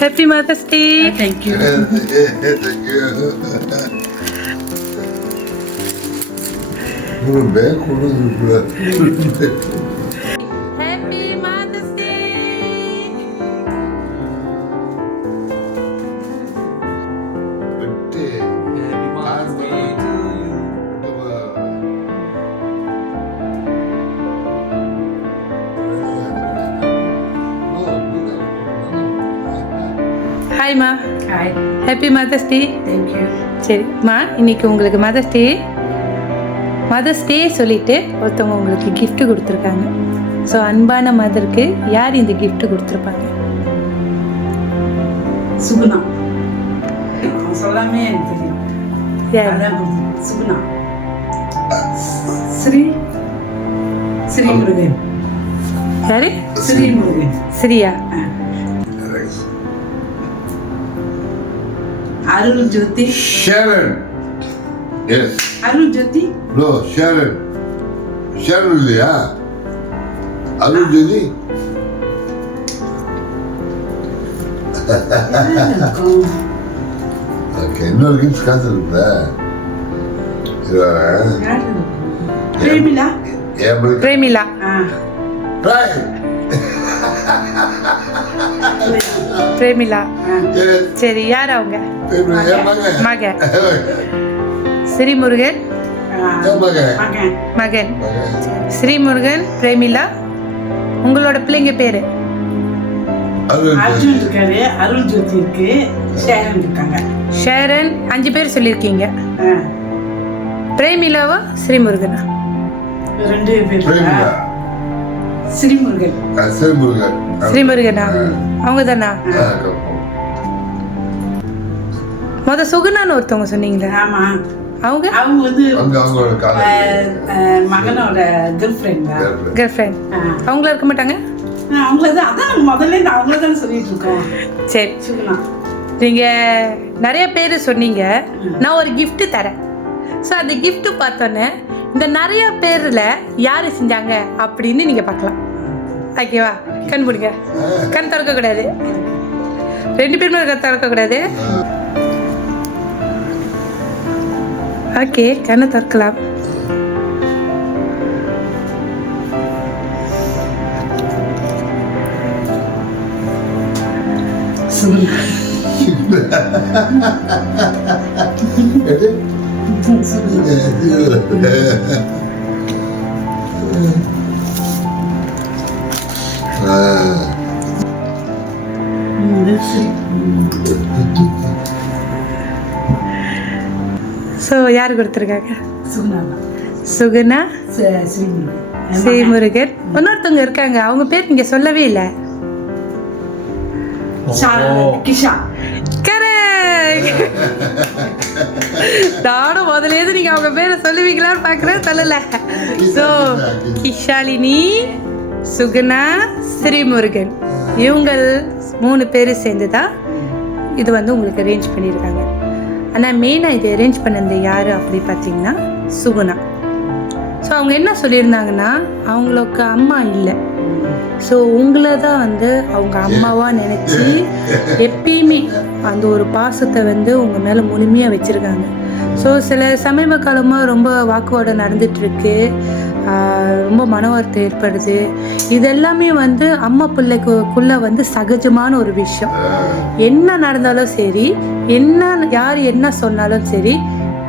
Happy Mother's Day. Thank you. Thank you. ஒரு back கொடுங்க. Happy Mother's Day. விட்டு Happy Mother's Day to you. Hi Ma. Hi. Happy Mother's Day. Thank you. சரி மா, இன்னைக்கு உங்களுக்கு mother's day சொல்லிட்டு ஒருத்தவங்க உங்களுக்கு gift கொடுத்துருக்காங்க. ஸோ அன்பான மதருக்கு யார் இந்த gift கொடுத்துருப்பாங்க? சுகுணா. சொல்லாமே எனக்கு தெரியும். யார்? அதான் சுகுணா. ஸ்ரீ முருகன். யாரு? ஸ்ரீ முருகன். சரியா? அருள் ஜோதி. ஷேரன். Yes. அருள் ஜோதி. No, ஷேரன். ஷேரன் இல்லையா? அருள் ஜோதி. ஓகே, இன்னொரு கிஃப்ட் காத்திருப்ப. பிரேமிலா. பிரேமிலா. பிரேமிலா. சரி, யார் அவங்க? மக. ஸ்ரீமுருகன் மகன். ஸ்ரீமுருகன், பிரேமிலா. உங்களோட பிள்ளைங்க பேரு? அர்ஜுன் இருக்காரு, அருள் ஜோதி இருக்கு, ஷேரன் இருக்காங்க. ஷேரன் 5 பேர் சொல்லியிருக்கீங்க. பிரேமிலாவா ஸ்ரீமுருகனா? 2 பேர். ஸ்ரீமுருகன். ஸ்ரீமுருகனா? அவங்க தானா? சுகுணான்னு ஒருத்தவங்க சொன்னீங்களே, ஆமா. அவங்க வந்து அவங்களோட மகனோட கேர்ள் ஃப்ரெண்ட். அவங்கள இருக்க மாட்டாங்க? அவங்களதான். அதான் முதல்ல அவங்களதான் சொல்லிட்டு இருக்கோம். சரி, சுகுணா. நீங்க நிறைய பேர் சொன்னீங்க. நான் ஒரு gift தரேன். ஸோ அந்த gift பார்த்தோன்னே இந்த நிறைய பேர்ல யாரு செஞ்சாங்க அப்படின்னு நீங்க பார்க்கலாம். ஓகேவா? கண் முடிங்க. கண் திறக்க கூடாது. 2 பேருமே கண் திறக்க கூடாது. ஓகே, கண்ணை திறக்கலாம். ஸோ யார் கொடுத்துருக்காங்க? சுகுணா, ஸ்ரீமுருகன். இன்னொருத்தவங்க இருக்காங்க, அவங்க பேர் நீங்க சொல்லவே இல்லை. கிஷா. நானும் முதலேருந்து நீங்க அவங்க பேரை சொல்லுவீங்களான்னு பாக்குறேன், சொல்லல. ஸோ கிஷாலினி, சுகுணா, ஸ்ரீமுருகன், இவங்க 3 பேர் சேர்ந்து தான் இது வந்து உங்களுக்கு அரேஞ்ச் பண்ணியிருக்காங்க. ஆனால் மெயினாக இது அரேஞ்ச் பண்ணது யார் அப்படி பார்த்தீங்கன்னா சுகுணா. ஸோ அவங்க என்ன சொல்லியிருந்தாங்கன்னா, அவங்களுக்கு அம்மா இல்லை. ஸோ உங்களை தான் வந்து அவங்க அம்மாவாக நினச்சி எப்பயுமே அந்த ஒரு பாசத்தை வந்து உங்கள் மேலே முழுமையாக வச்சுருக்காங்க. ஸோ சில சமீப காலமாக ரொம்ப வாக்குவாதம் நடந்துகிட்ருக்கு, ரொம்ப மன வருத்தம் ஏற்படுது. இதெல்லாமே வந்து அம்மா பிள்ளைக்குள்ளே வந்து சகஜமான ஒரு விஷயம். என்ன நடந்தாலும் சரி, யார் என்ன சொன்னாலும் சரி,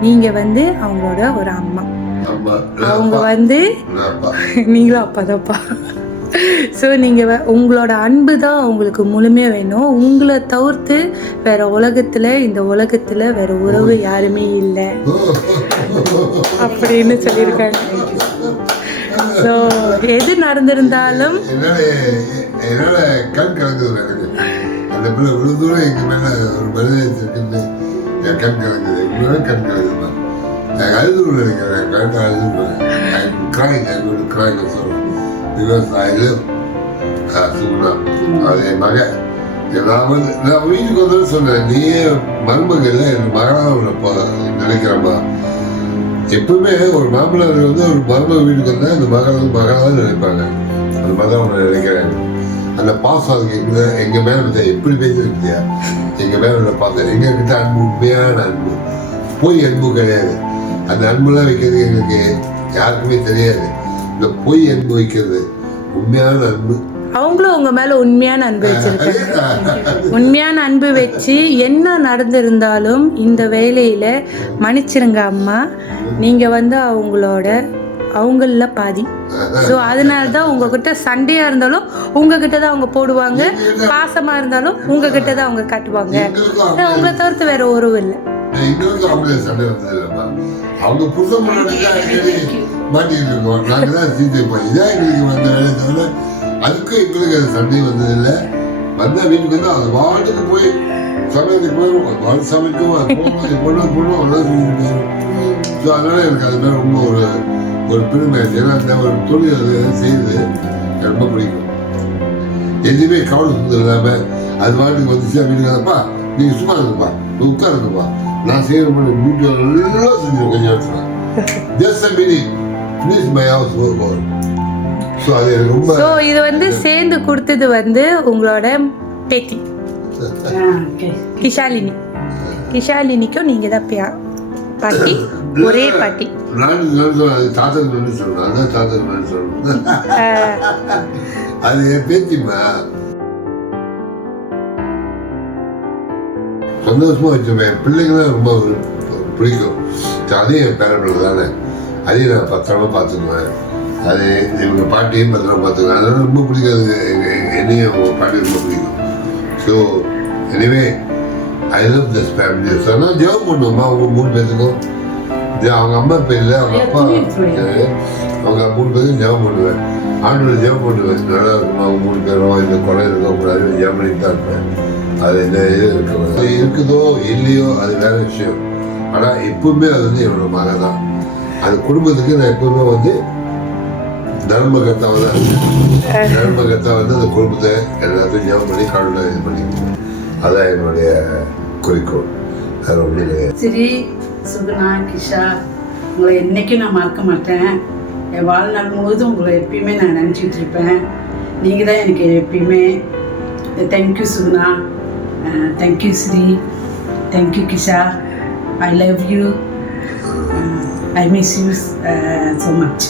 நீங்கள் வந்து அவங்களோட ஒரு அம்மா. அவங்க வந்து நீங்களும் அப்பா தான்ப்பா. ஸோ நீங்கள் உங்களோட அன்பு தான் அவங்களுக்கு முழுமையாக வேணும். உங்களை தவிர்த்து வேற இந்த உலகத்தில் வேற உறவு யாருமே இல்லை அப்படின்னு சொல்லியிருக்காங்க. ஸோ எது நடந்திருந்தாலும் என்னால் கண் கலங்குது. அந்த பிள்ளை இவ்வளோ தூரம் எங்கள் மேலே ஒரு பதிலளிச்சிருக்குன்னு என் கண் கலங்குது. இவ்வளோ கண் கலங்குதுமா. எனக்கு அழுது நினைக்கிறேன். கரெக்டாக அழுது கிராயிங் சொல்கிறேன். Because I live Suguna. அது என் மகன். நான் வீட்டுக்கு வந்து சொன்னேன், நீயே மருமகள் என் மகனாக நினைக்கிறேம்மா. எப்பவுமே ஒரு மாமனார் வந்து ஒரு மருமக வீட்டுக்கு வந்தால் அந்த மகன் வந்து மகனாக நினைப்பாங்க. அந்த மாதிரி தான் ஒன்று நினைக்கிறேன். அந்த பாசம் அதுக்கு எங்கள் மேலே பார்த்தா எப்படி பேசுறீங்க, எங்கள் மேலே உள்ள பாசம், எங்ககிட்ட அன்பு உண்மையான அன்பு, பொய் அன்பு கிடையாது. அந்த அன்புலாம் வைக்கிறது எங்களுக்கு யாருக்குமே தெரியாது. இந்த பொய் அன்பு வைக்கிறது உண்மையான அன்பு. அவங்களும் உங்க மேல உண்மையான அன்பு வச்சிருக்காங்க. உண்மையான அன்பு வச்சு என்ன நடந்திருந்தாலும் இந்த வேலையில மன்னிச்சிருங்க அம்மா, நீங்க அவங்கள பாதி. ஸோ அதனால தான் உங்ககிட்ட சண்டையா இருந்தாலும் உங்ககிட்ட தான் அவங்க போடுவாங்க, பாசமா இருந்தாலும் உங்ககிட்ட தான் அவங்க காட்டுவாங்க. உங்களை தவிர்த்து வேற உறவு இல்லை. எங்களுக்கும் அவங்களே சண்டை வந்தது இல்லைப்பா. அவங்க புருஷன் மாட்டிட்டு இருக்கோம், நாங்கள் தான் சீர்திருப்போம். இதான் எங்களுக்கு வந்த வேலை தவிர அதுக்கும் எங்களுக்கு அது சண்டை வந்ததில்லை. வந்தால் வீட்டுக்கு வந்து அது வாட்டுக்கு போய் சமையலுக்கு போயிடும், அது சமைக்கும், அது போனோம் அவ்வளோ செஞ்சுட்டு போயிடும். ஸோ அதனால எனக்கு அது மேலே ரொம்ப ஒரு பெருமை. ஏன்னா அந்த ஒரு தொழில் அது செய்யுது எனக்கு ரொம்ப பிடிக்கும். எதுவுமே கவலை சுத்தம் இல்லாமல் அது வாட்டுக்கு வந்துச்சு. வீட்டுக்கு வந்தப்பா நீங்கள் சும்மா இருக்குப்பா, உட்காருங்கப்பா, நான் செய்கிற மாதிரி வீட்டு நல்லா செஞ்சுருவேன் கொஞ்சம் இடத்துல. Just a minute please my house work on. So அது எனக்கு ரொம்ப. ஸோ இது சேர்ந்து கொடுத்தது உங்களோட பேத்தி கிஷாலினி. கிஷாலினிக்கும் நீங்கள் தான் பாட்டி, ஒரே பாட்டி. நான் சொல்றேன் தாத்தன் நன்றி சொல்றேன், அதான் தாத்தன் நன்றி சொல்றேன். அது என் பேத்திமா சந்தோஷமா வச்சுருவேன். என் பிள்ளைங்களாம் ரொம்ப பிடிக்கும். அதையும் என் பேரப்பிள்ளை தானே, அதையும் நான் பத்திரமா பார்த்துக்குவேன். அது இவங்க பாட்டியும் பத்திரமா பார்த்துக்குவேன். அதனால ரொம்ப பிடிக்காது என்னையும் அவங்க பாட்டி ரொம்ப பிடிக்கும். So anyway I love this family. சொன்னால் ஜெபம் பண்ணுவோம்மா அவங்க 3 பேத்துக்கும். அவங்க அம்மா பேரில் அவங்க அப்பா அவங்க 3 பேருக்கும் ஜெபம் பண்ணுவேன். ஆண்டவர் ஜெபம் பண்ணுவேன், நல்லா இருக்குமா அவங்க 3 பேரும், இந்த கொலை இருக்கக்கூடாது, ஜெபம் பண்ணிட்டு தான் இருப்பேன். அது இந்த இது இருக்குதோ இல்லையோ அது வேற விஷயம். ஆனால் எப்பவுமே அது என்னோட மகன் தான். அது குடும்பத்துக்கு நான் எப்பவுமே தர்மகர்த்தாவை தான் இருக்கேன். தர்மகர்த்தா அந்த குடும்பத்தை எல்லாத்தையும் ஜெபம் பண்ணி கடவுளை இது பண்ணிக்கணும். அதான் என்னுடைய குறிக்கோள். அது ஒன்றும் கிடையாது. சரி சுகுணா, கிஷா, உங்களை என்னைக்கும் நான் மறக்க மாட்டேன். என் வாழ்நாள் முழுவதும் உங்களை எப்பயுமே நான் நினச்சிட்டு இருப்பேன். நீங்கள் தான் எனக்கு எப்பயுமே. Thank you Suguna, thank you Sri, thank you Kisha. I love you. I miss you so much.